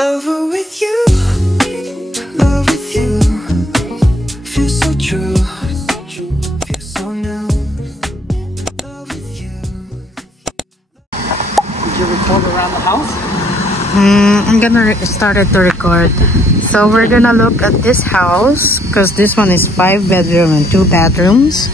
Lover with you, love with you. Feels so true, feels so new. Love with you. Did you record around the house? I'm gonna start it to record. So we're gonna look at this house because this one is 5 bedroom and 2 bathrooms.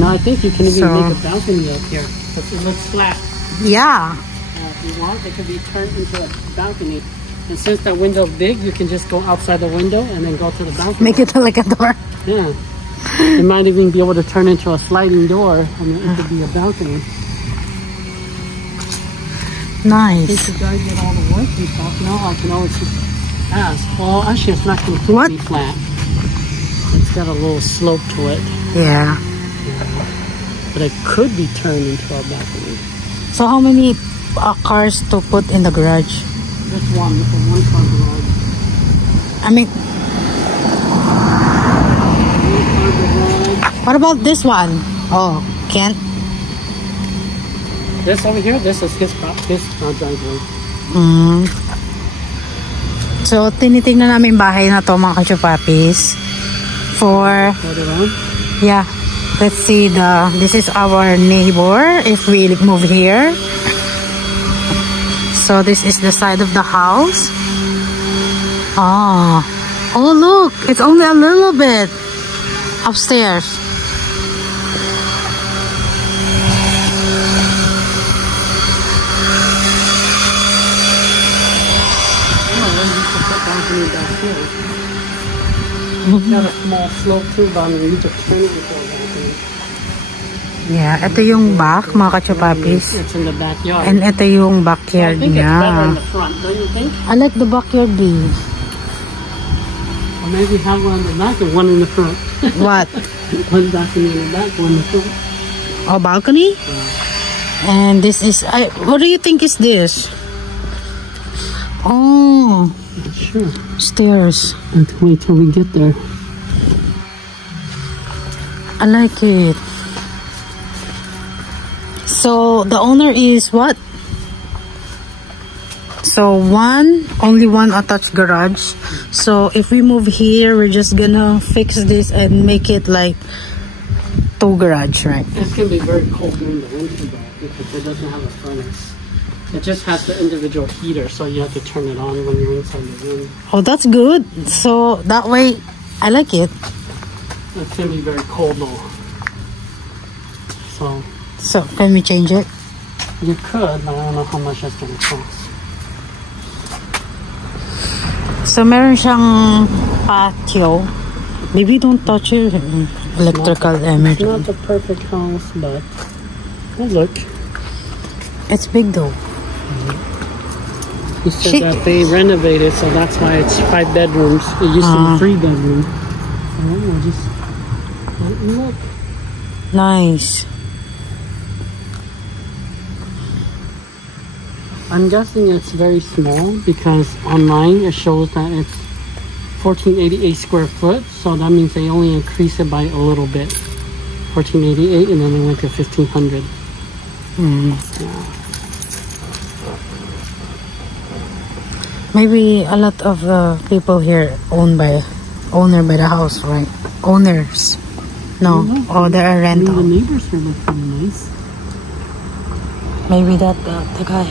No, I think you can even make a balcony up here because it looks flat. Yeah. If you want, it can be turned into a balcony. And since that window's big, you can just go outside the window and then go to the balcony. Make it like a door. Yeah. It might even be able to turn into a sliding door. I mean, it could be a balcony. Nice. Since the guy did all the work and stuff, now I can always just ask. Well, actually, it's not completely flat. It's got a little slope to it. Yeah. But it could be turned into a balcony. So how many cars to put in the garage? Just one car garage. I mean, what about this one? Oh, can't. This over here, this is his driveway. So, tinitingnan namin bahay na to mga kachupapis. Yeah. Let's see this is our neighbor if we move here. So, this is the side of the house. Oh, look. It's only a little bit upstairs. Got a small slope too, but you just turn it into a balcony. Yeah, ito yung back, mga kachupapis. It's in the backyard. And ito yung backyard I think niya. it's better in the front, don't you think? I like the backyard view. Or maybe have one in the back and one in the front. What? One balcony in the back, one in the front. Oh, balcony? Yeah. And this is, what do you think is this? Oh, sure. Stairs. Let's wait till we get there. I like it. So the owner is what? So only one attached garage. So if we move here, we're just gonna fix this and make it like 2 garage, right? It's gonna be very cold during the winter though, because it doesn't have a furnace. It just has the individual heater, so you have to turn it on when you're inside the room. Oh, that's good. So that way, I like it. It's gonna be very cold though. So can we change it? You could, but I don't know how much that's gonna cost. So meron siyang patio. Maybe don't touch it. Electrical It's not the perfect house, but well, look. It's big though. He said that they renovated, so that's why it's 5 bedrooms. It used to be 3 bedrooms. So we'll just look. Nice. I'm guessing it's very small because online it shows that it's 1488 square foot, so that means they only increase it by a little bit. 1488, and then they went to 1500. Yeah. Maybe a lot of people here owner by the house, right? Owners. No. Oh, they are rental. I mean, the neighbors here look pretty nice. Maybe that the guy.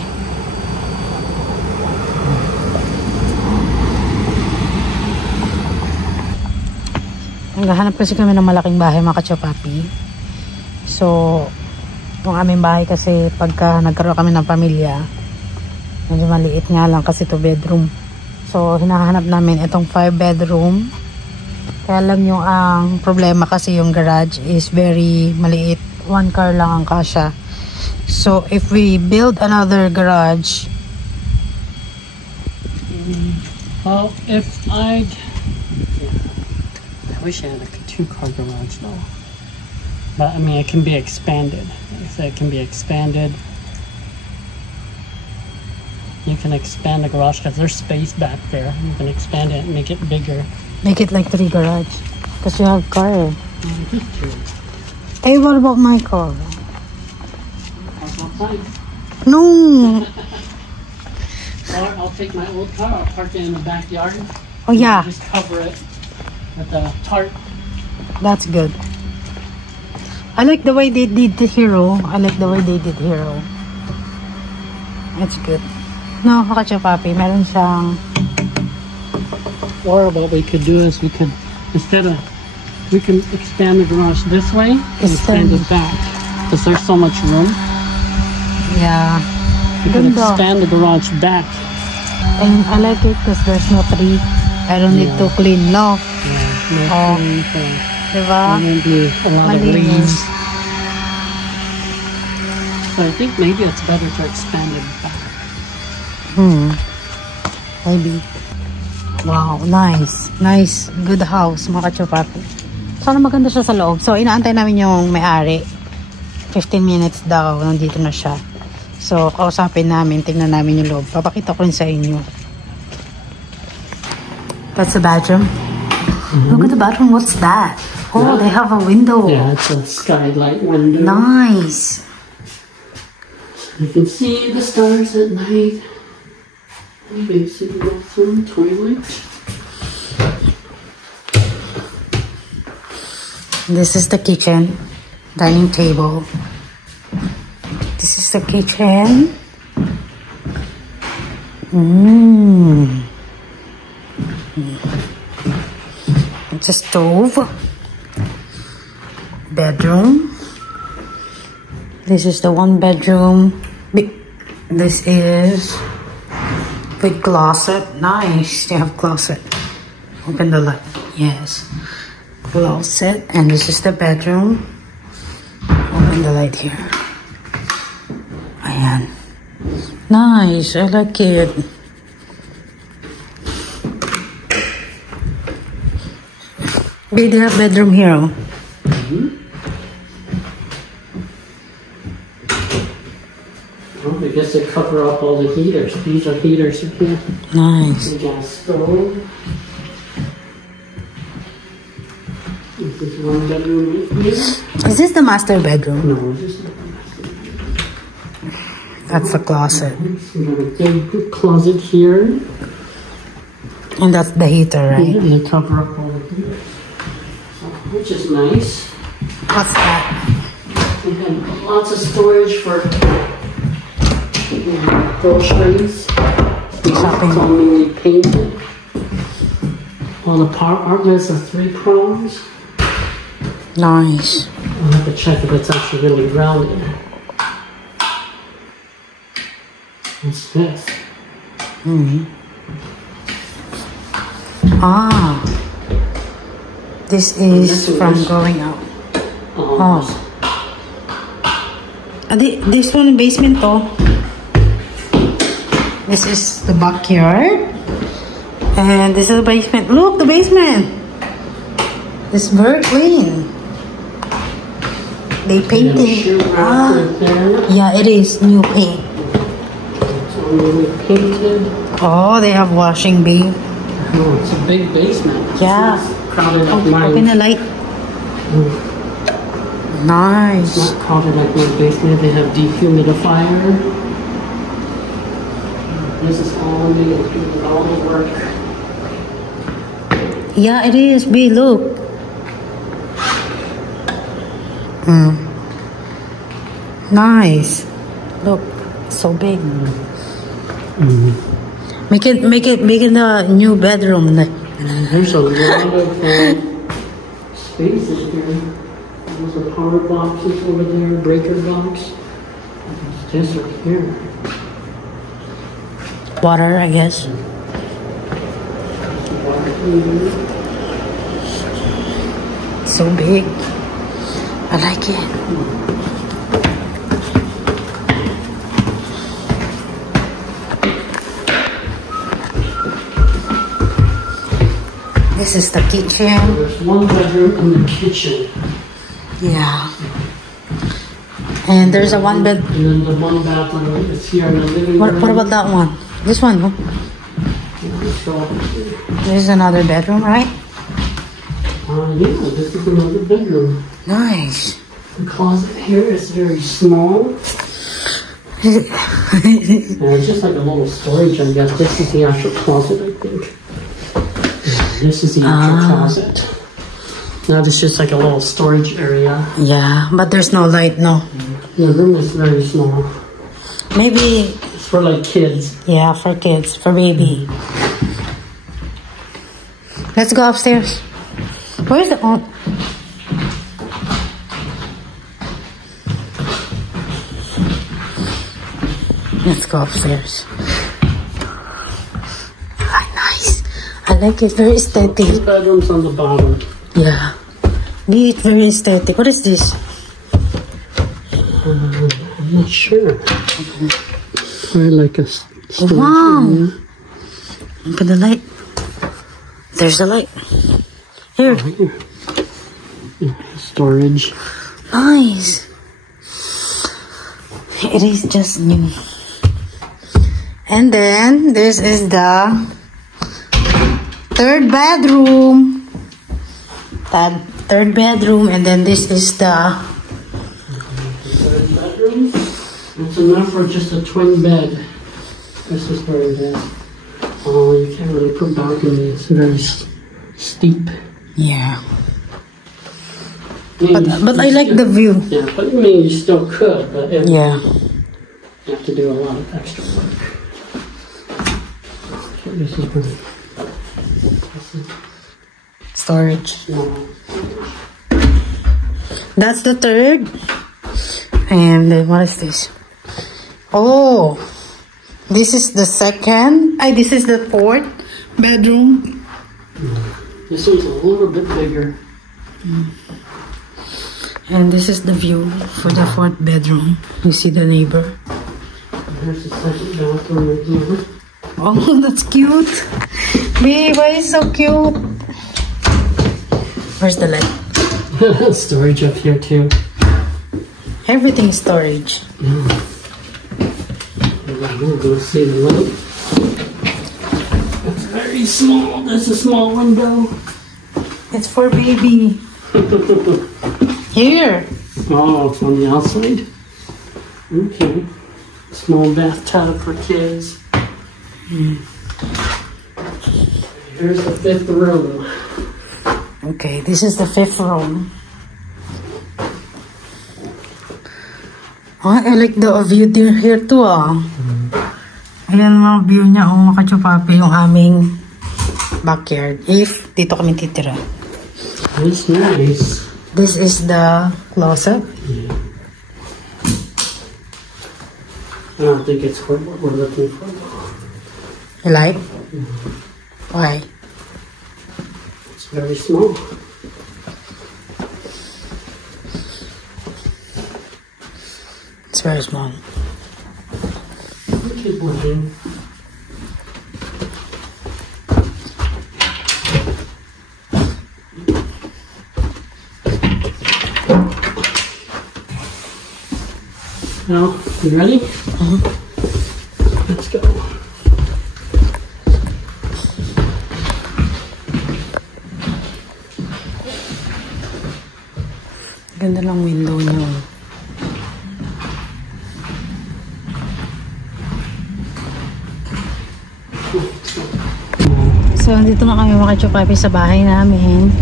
Naghahanap kasi kami ng malaking bahay, mga kachopapi. So, yung aming bahay kasi pagka nagkaroon kami ng pamilya, medyo maliit nga lang kasi 2 bedroom. So, hinahanap namin itong 5 bedroom. Kaya lang yung ang problema kasi yung garage is very maliit. 1 car lang ang kasya. So, if we build another garage, well, if I wish I had like a 2-car garage though. But I mean, it can be expanded. Like I said, it can be expanded. You can expand the garage because there's space back there. You can expand it and make it bigger. make it like 3 garage. Because you have car. Hey, what about my car? No. car, I'll take my old car, I'll park it in the backyard. Oh yeah, Just cover it with a tarp. that's good. I like the way they did the Hero. I like the way they did Hero. That's good. No, Kacho Papi, meron siyang... Or what we could do is we can expand the garage this way and expand it back. Because there's so much room. Yeah. We can Ganda. expand the garage back. And I like it because there's no tree. I don't need to clean, no? Oh. Diba? Maybe a lot of Malinis. leaves. So I think maybe it's better to expand it back. Maybe. Wow, nice. Nice. Good house, mga Kachopapi. Sana maganda siya sa loob. So, inaantay namin yung may-ari. 15 minutes daw. Nandito na siya. So, kausapin namin. Tingnan namin yung loob. Papakita ko rin sa inyo. That's the bathroom. Look at the bathroom. What's that? Oh, they have a window. Yeah, it's a skylight window. Nice. You can see the stars at night. Basic bathroom, toilet. This is the kitchen, dining table. This is the kitchen. It's a stove. Bedroom. This is the one bedroom. This is with closet. Nice. They have closet. Open the light. Yes. Closet. And this is the bedroom. Open the light here. Ayan. Nice. I like it. Okay, they have bedroom here. Oh. Well, I guess they cover up all the heaters. These are heaters here. Nice. The gas stove. This is one bedroom right here. Is this the master bedroom? No, this is not the master. That's the closet. We have a big closet here. And that's the heater, right? And they cover up all the heaters. Which is nice. What's that? We have lots of storage for groceries. Shopping. It's all newly painted. All the power outlets are 3 prongs. Nice. I'll have to check if it's actually really rounded. What's this? Ah. This is from going out. Oh. This one basement though. This is the backyard. And this is the basement. Look, the basement. It's very clean. They painted. Yeah, it is new paint. It's all newly painted. Oh, they have washing bay. Oh, it's a big basement. Yeah. It's not crowded like mine. Open the light. It's Nice. not crowded like my basement. They have dehumidifier. This is all me doing all the work. Yeah, it is. B, look. Nice. Look, so big. Make it a new bedroom. There's a lot of spaces here. There's a power boxes over there, breaker box. There's this right here. Water, I guess. Water heater. So big. I like it. This is the kitchen. There's one bedroom in the kitchen. Yeah. And there's a one bed. And then the one bathroom is here in the living room. What about that one? This one, huh? So, This is another bedroom, right? yeah, this is another bedroom. Nice. The closet here is very small. It's just like a little storage, I guess. This is the actual closet, I think. This is the actual closet. Now it's just like a little storage area. Yeah, but there's no light, no. The room is very small. Maybe, It's for like kids. yeah, for kids, for baby. Let's go upstairs. Where's the... Oh. Let's go upstairs. Ah, nice. I like it. Very The aesthetic. bedroom's on the bottom. Yeah. It's very aesthetic. What is this? I'm not sure. Probably like a storage Wow. area. Look at the light. There's the light. Here. Storage. Nice. It is just new. And then this is the third bedroom. That third bedroom, and then this is the Third bedroom. It's enough for just a twin bed. This is very bad. Oh, you can't really put balcony. It's very steep. yeah. I mean, But I like the view. Yeah, but I mean, you still could, but Yeah. you have to do a lot of extra work. So this is pretty. This is Storage. small. That's the third. And then what is this? Oh, this is the second. This is the fourth bedroom. This one's a little bit bigger. And this is the view for the fourth bedroom. You see the neighbor. Here's the second bathroom right here. Oh, that's cute. Babe, why is so cute? Where's the light? Storage up here too. Everything storage. We're gonna see the light. It's very small. There's a small window. It's for baby. Here. Oh, it's on the outside. Okay. Small bathtub for kids. Here's the fifth room. Okay, this is the fifth room. Oh, I like the view here too Ayan mga view niya, mga kachupapi, yung aming backyard. If dito kami titira. It's nice. This is the closet. I don't think it's what we're looking for. You like? Why? It's very small. It's very small. Keep looking. Now, you ready? Let's go. Ganda ng window niyo. So, andito na kami mga kachupapi sa bahay namin.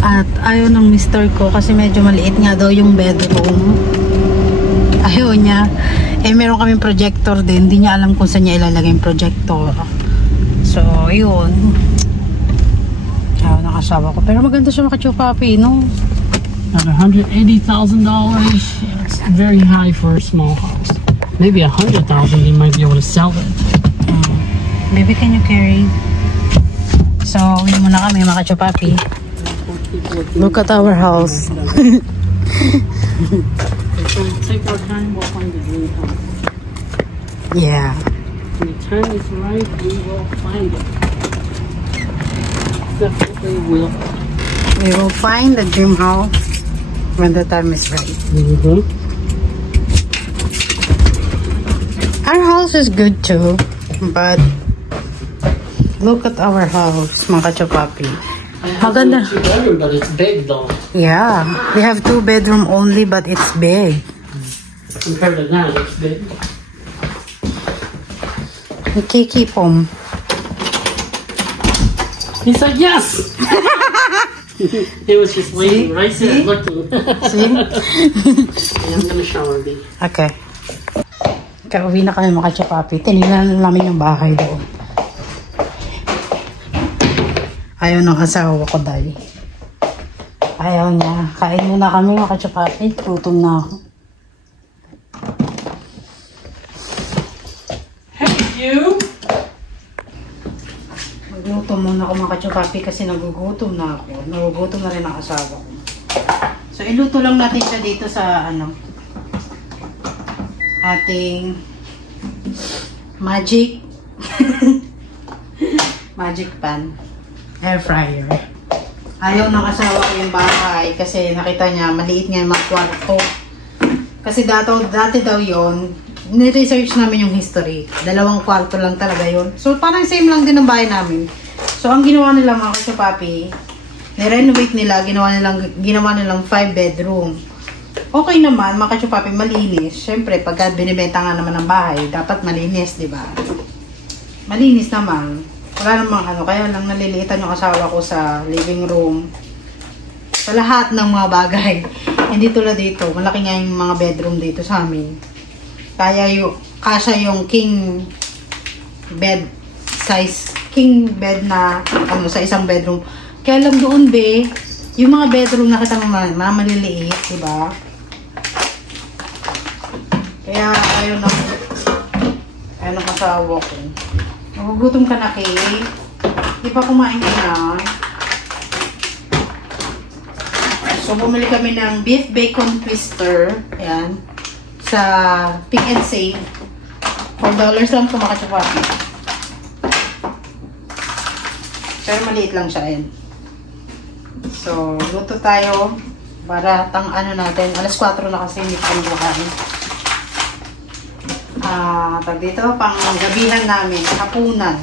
At ayaw ng mister ko kasi medyo maliit nga daw yung bedroom. Ayaw niya. Eh, meron kaming projector din. Hindi niya alam kung saan niya ilalagay yung projector. So, yun. Ayaw ng asawa ko. Pero maganda siya mga kachupapi, no? At $180,000, it's very high for a small house. Maybe $100,000, you might be able to sell it. Baby, can you carry? So, uwi muna kami mga kachupapi. Look at our house. Take our time, we'll find the dream house. Yeah. When the time is right, we will find it. Definitely will. We will find the dream house when the time is right. Our house is good too, but look at our house, mga kachupapi. Maganda. 2-bedroom, but it's big though. Yeah, we have 2 bedroom only, but it's big. Compared to that, it's big. Kiki Pom. He said yes! He was just waiting right there, looking. See? I'm gonna shower thee. Okay. Kauwi na kami mga Kachapapi. Tinignan namin yung bahay doon. Ayaw ng asawa ko dahil. Ayaw niya. Kain muna kami mga Kachapapi. Gutom na ako. Hey, you! Magluto muna ako mga Kachapapi kasi nagugutom na ako. Nagugutom na rin ang asawa ko. So, iluto lang natin siya dito sa ating magic pan air fryer. Ayaw ng asawa ko yung bahay kasi nakita niya maliit nga yung mga kwarto. Kasi dati daw yon, ni-research namin yung history. 2 kwarto lang talaga yon. So parang same lang din ang bahay namin. So ang ginawa nila mga Kachapapi, ni-renovate nila, ginawa nilang 5 bedroom. Okay naman, mga Kachapapi, malinis. Siyempre, pagka binibenta nga naman ng bahay, dapat malinis, di ba? Malinis naman. Wala namang kaya lang naliliitan yung asawa ko sa living room. Sa lahat ng mga bagay. Hindi tulad dito. Malaki nga yung mga bedroom dito sa amin. Kasya yung king bed size. King bed na sa isang bedroom. Kaya lang doon, yung mga bedroom na kita mga maliliit, diba? Kaya ayaw ng asawa ko. Nagugutom ka na, Kay. Di pa kumain ka na. So, bumili kami ng beef bacon twister. Ayan. Sa Pick and Save. $4 lang ito, mga Kachapapi. Pero maliit lang siya. Ayan. So, luto tayo. Para natin. Alas 4 na kasi hindi pa kumakain. Pag dito, pang gabihan namin, hapunan.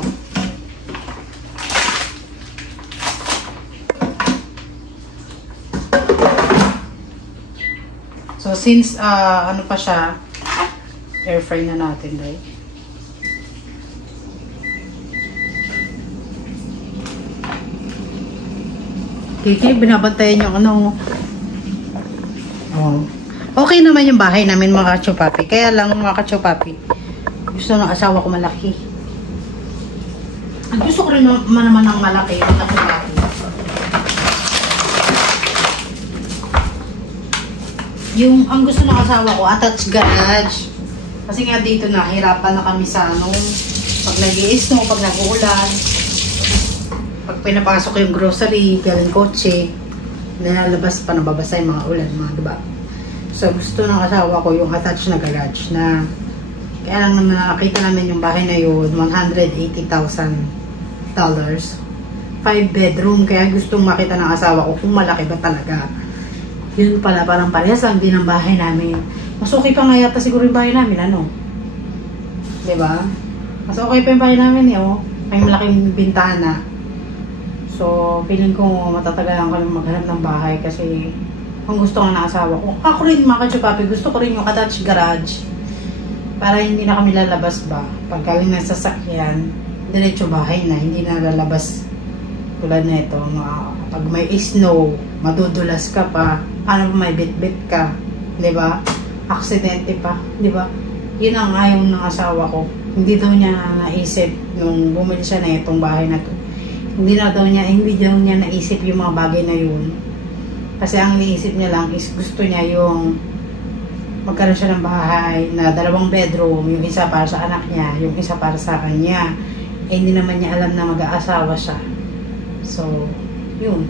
So, since, pa siya, air fry na natin, dahil. Kiki, binabantayan yung Okay naman yung bahay namin mga Kachapapi. Kaya lang mga Kachapapi, gusto ng asawa ko malaki. Ang gusto ko rin naman ng malaki yung Kachapapi. Ang gusto ng asawa ko, attached garage. Kasi nga dito nahirapan na kami sa pag nag-i-snow, pag nag-uulan, pag pinapasok yung grocery, galing kotse, nalalabas pa, nababasa yung mga ulan, mga diba? So, gusto ng asawa ko yung attached na garage na kaya lang naman nakakita namin yung bahay na yun, $180,000. 5 bedroom, kaya gustong makita ng asawa ko kung malaki ba talaga. Yun pala, parang parehas lang din ang bahay namin. Mas okay pa nga yata siguro yung bahay namin, diba? Mas okay pa yung bahay namin, may malaking bintana. So, feeling ko matatagalan ko yung maghanap ng bahay kasi kung gusto ko na asawa ko. Ako rin mga Kachapapi, gusto ko rin yung attached garage. Para hindi na kami lalabas ba. Pag galing na sasakyan, diretso bahay na, hindi na lalabas. Tulad na ito, pag may snow, madudulas ka pa, may bit-bit ka, di ba? Aksidente pa, di ba? Yun ang ayaw ng asawa ko. Hindi daw niya naisip nung bumili siya na itong bahay na to. Hindi daw niya naisip yung mga bagay na yun. Kasi ang naisip niya lang is gusto niya yung magkaroon siya ng bahay na 2 bedroom, yung isa para sa anak niya, yung isa para sa kanya. Hindi naman niya alam na mag-aasawa siya. So, yun.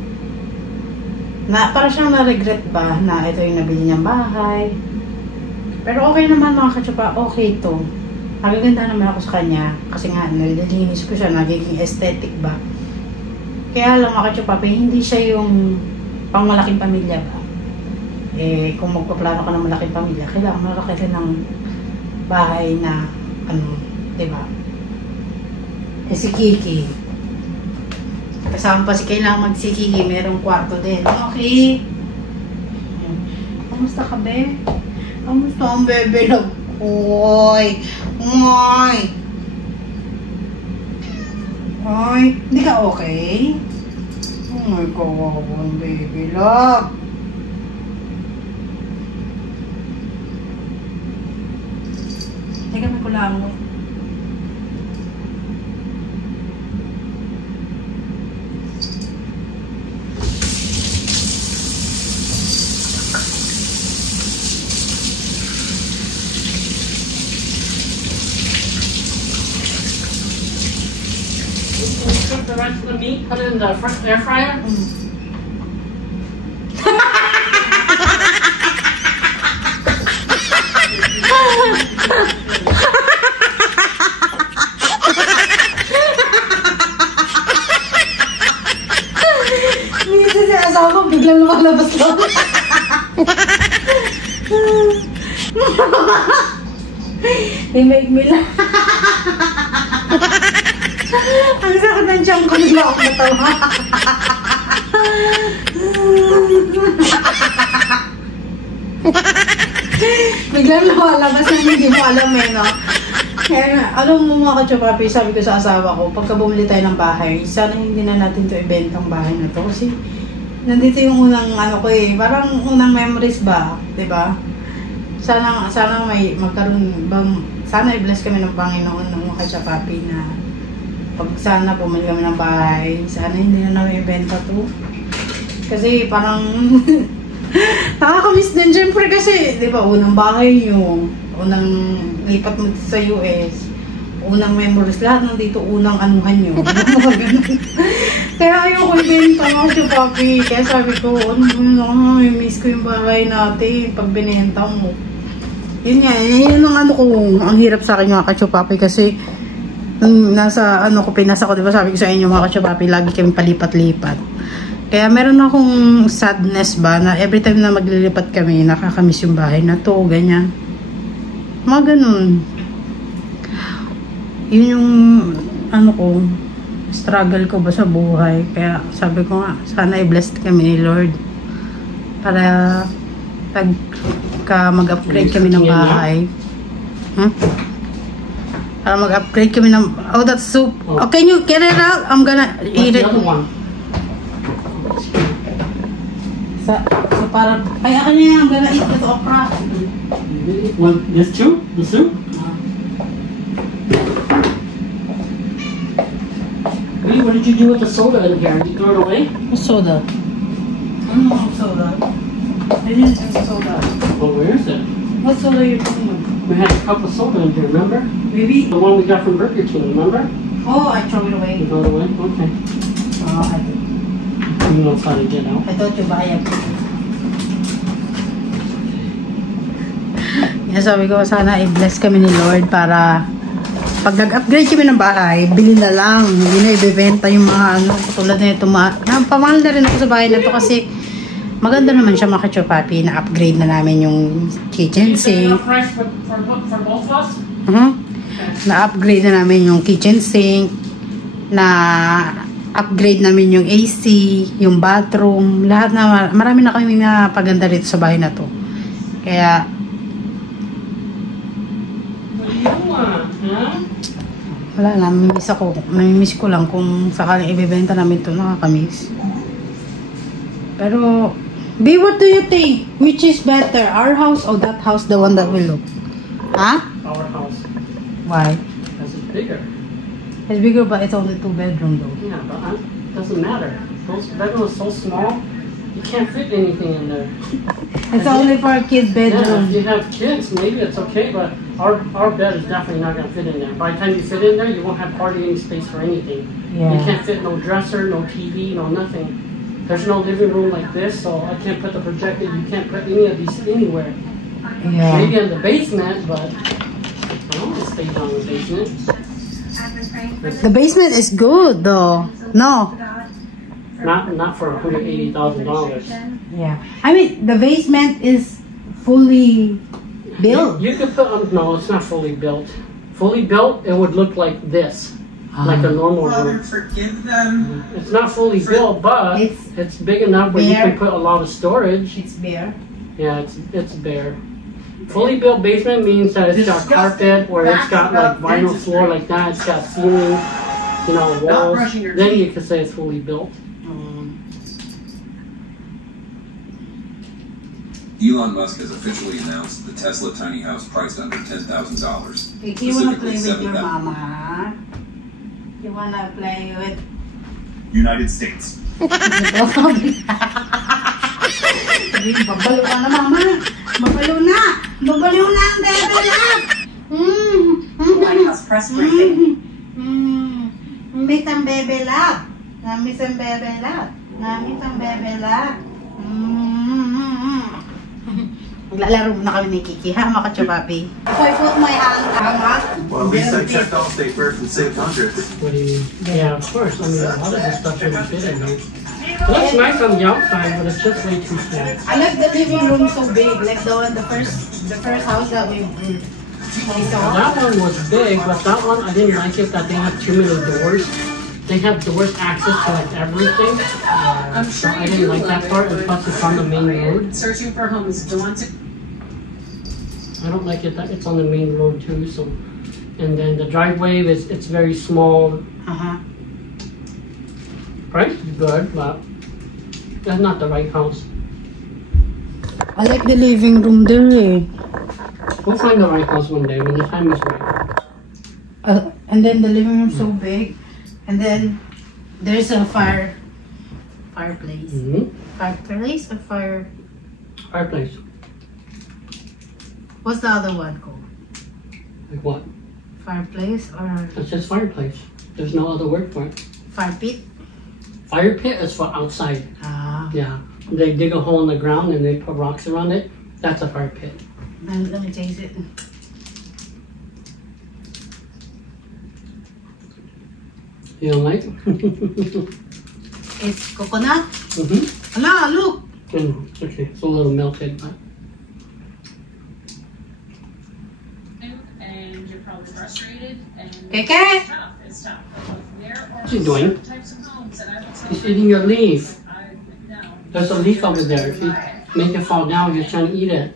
Para siyang na-regret ba na ito yung nabili niyang bahay. Pero okay naman mga Kachapa, okay to. Nagaganda naman ako sa kanya kasi nga nalilinis ko siya, nagiging aesthetic ba. Kaya lang mga Kachapa, hindi siya yung pang malaking pamilya ba? Kung magpaplano ka ng malaking pamilya, kailangan malaki rin ng bahay na, diba? Si Kiki. Kasama pa si kailangan si Kiki, merong kwarto din. Okay. Kamusta ka, be? Kamusta ang bebe? Oy! Oy! Ay, hindi ka okay? Oh my God, baby love. Teka, may kulangoy. Cook the rest of the meat, put it in the air fryer. Minsan si asawa ko biglang lumalabas lang. Remake me lang. Ang sakit ng tiyan ko, bigla ako natawa. Biglang lumalabas na hindi mo alam eh, no? Kaya nga, alam mo mga kachopapi, sabi ko sa asawa ko, pagka bumili tayo ng bahay, sana hindi na natin to ibenta ang bahay na to. Kasi nandito yung unang ano ko eh, parang unang memories ba, di ba? Sana may magkaroon bang, sana i-bless kami ng Panginoon ng mga kachopapi na pag sana bumili kami ng bahay, sana hindi na namin ibenta to. Kasi parang nakakamiss din syempre kasi, di ba, unang bahay nyo, unang lipat mo sa US, unang memories, lahat nandito, unang anuhan nyo. Kaya ayoko ibenta mga chupapi. Kaya sabi ko, miss ko yung bahay natin pag binenta mo. Yun nga, yun ang ano ko, ang hirap sa akin mga kachupapi kasi nasa ano ko, pinasa ko, diba sabi ko sa inyo mga kachupapi, lagi kami palipat-lipat. Kaya meron akong sadness ba na every time na maglilipat kami, nakakamiss yung bahay na to, ganyan. Mga ganun. Yun yung ano ko, struggle ko ba sa buhay. Kaya sabi ko nga, sana i-blessed kami ni Lord para pagka mag-upgrade kami ng bahay. Para mag-upgrade kami ng, oh, that's soup. Okay, you get it out? I'm gonna eat it. So para, kaya kanya, I'm gonna eat this okra. Well, this too? The soup? Hey, what did you do with the soda in here? Did you throw it away? What soda? Ano soda? I didn't drink soda. Well, where is it? What soda are you talking about? We had a cup of soda in here, remember? Maybe? The one we got from Burger King, remember? Oh, I throw it away. You throw it away? Okay. Oh, You know how to get out. I thought you buy it. Yan, sabi ko, sana i-bless kami ni Lord para pag nag-upgrade kami ng bahay, bili na lang. Hindi na ibibenta yung mga ano, tulad na ito. Pamahal na rin ako sa bahay na ito kasi maganda naman siya mga kachopapi. Na-upgrade na namin yung kitchen sink. For both of us? Na-upgrade na namin yung kitchen sink. Na-upgrade namin yung AC, yung bathroom. Lahat na, marami na kami na paganda rito sa bahay na to. Kaya, wala na, namimiss ko lang kung sakaling ibibenta namin ito, nakakamiss. Pero, B, what do you think? Which is better? Our house or that house, the one that we look? Huh? Our house. Why? Because it's bigger. It's bigger, but it's only 2-bedroom though. Yeah, but it doesn't matter. Those bedrooms are so small, you can't fit anything in there. It's only for a kid Yeah, bedroom. if you have kids, maybe it's okay, but our bed is definitely not going to fit in there. By the time you fit in there, you won't have hardly any space for anything. You Yeah. can't fit no dresser, no TV, no nothing. There's no living room like this, so I can't put the projector. You can't put any of these anywhere. Yeah. Maybe in the basement, but I don't want to stay down in the basement. The basement is good though. No. Not for $180,000. Yeah. I mean, the basement is fully built. You could put no, it's not fully built. Fully built, it would look like this, like a normal room. Forgive them. It's not fully built, but it's big enough where you can put a lot of storage. It's bare. Yeah, it's bare. Fully built basement means that it's got carpet, or it's got like vinyl floor like that. It's got ceiling. walls, brushing your then teeth. you could say it's fully built. Elon Musk has officially announced the Tesla tiny house priced under $10,000. You wanna play with your mama? You wanna play with United States. babalo ka na, mama. Babalo na. Babalo na ang bebe love. White House press briefing. Miss ang bebe love. Miss ang bebe love. Miss ang bebe love. Maglalaro na kami ni Kiki, ha, mga kachapapi? So I put my hand, ha? Well, at least I checked Allstate first and saved hundreds. What do you mean? Yeah, of course. I mean, a lot of this stuff should be fitted, right? It looks nice on the outside, but it's just way too small. I like the living room so big, like the first house that we saw. That one was big, but that one, I didn't like it that they have too many doors. They have doors access to like everything. I'm So sure I you didn't do. like that part, and plus it's on the main road. Searching for homes daunting. I don't like it that it's on the main road too, so. And then the driveway it's very small. Price is good, but that's not the right house. I like the living room there, eh. We'll find the right house one day when the time is right. And then the living room so big, and then there's a fireplace. Mm-hmm. Fireplace or fire? Fireplace. What's the other one called? Like what? Fireplace or It's just fireplace. There's no other word for it. fire pit? Fire pit is for outside. Ah, Yeah. They dig a hole in the ground and they put rocks around it. That's a fire pit. let me taste it. You don't like? It's coconut. Mm-hmm. Ala, look. Okay, it's a little melted, but And you're probably frustrated. And Keke? it's tough. It's tough. There are What's he doing? certain types of homes that I will tell he's you. eating your leaf. No. There's a leaf over there. If you make it fall down, you're trying to eat it.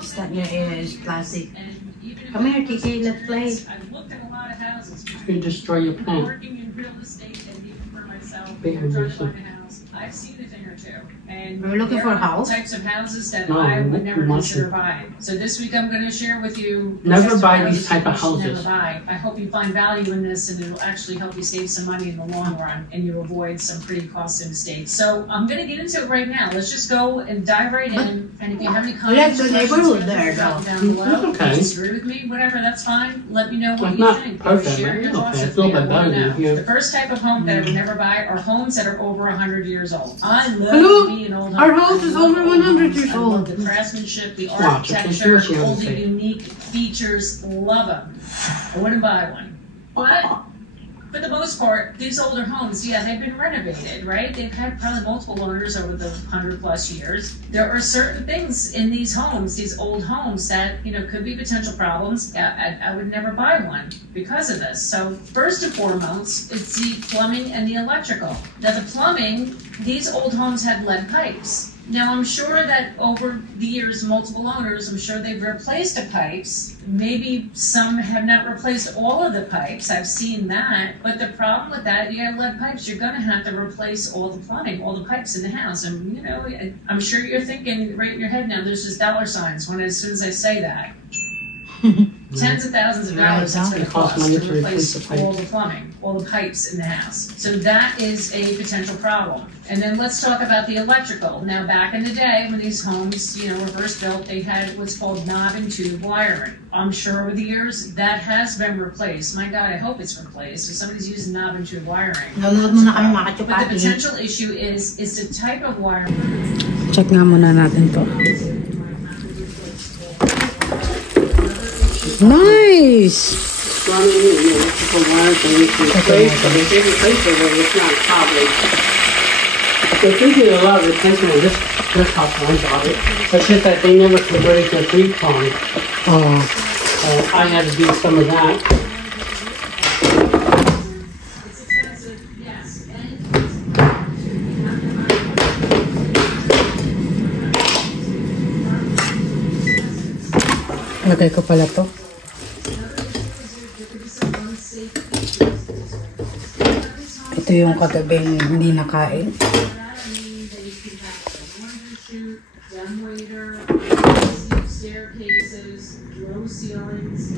Is that your ear is plastic? And even if Come here, Kiki, let's play. I've looked at a lot of houses. You destroy your plant. Working in real estate and even for myself, Big I'm trying to investment. find a house. I've seen a thing or two. And We're looking there for a are house? types of houses that No, I would never not consider sure. buying. So this week I'm going to share with you. the Never types buy houses these type of you should never houses. buy. I hope you find value in this and it'll actually help you save some money in the long run and you avoid some pretty costly mistakes. So I'm going to get into it right now. Let's just go and dive right in. And if you have any comments, the questions, neighborhood feel there, free to drop though. them down below. It's okay. If you disagree with me, whatever, that's fine. Let me know what It's you not think. perfect, Share but your it's thoughts okay. with It's a little me. I bit wanna better than know. here. The first type of home that I would never buy are homes that are over 100 years old. I love Hello? being old. Our house is over 100 years I love old. the craftsmanship, the Watch, I can see architecture, what you have to all the say. unique features. Love them. I wouldn't buy one. But for the most part, these older homes, yeah, they've been renovated, right? They've had probably multiple owners over the 100+ years. There are certain things in these homes, these old homes, that could be potential problems. I would never buy one because of this. So first and foremost, it's the plumbing and the electrical. Now the plumbing, these old homes had lead pipes. Now, I'm sure that over the years, multiple owners, I'm sure they've replaced the pipes. Maybe some have not replaced all of the pipes. I've seen that. But the problem with that, you got lead pipes, you're going to have to replace all the plumbing, all the pipes in the house. And, I'm sure you're thinking right in your head now, there's just dollar signs as soon as I say that. Tens of thousands of dollars it's going to cost money to to replace replace the all pipes. the plumbing, all the pipes in the house. So that is a potential problem. And then let's talk about the electrical. Now, back in the day when these homes, were first built, they had what's called knob and tube wiring. I'm sure over the years that has been replaced. My God, I hope it's replaced. If somebody's using knob and tube wiring. Nanonood muna kami mga But the kachupati. potential issue is the type of wiring. Check nga muna natin to. Nice! Running in the electrical wires and you can replace, but if you replace it, then it's not probably. They're thinking a lot of replacement of this house when I bought it. It's just that they never converted to a 3-prong. Oh. So I had to do some of that. It's expensive, yes. Lagay ko pala to. Ito yung kagabing hindi nakain. Staircases, low ceilings,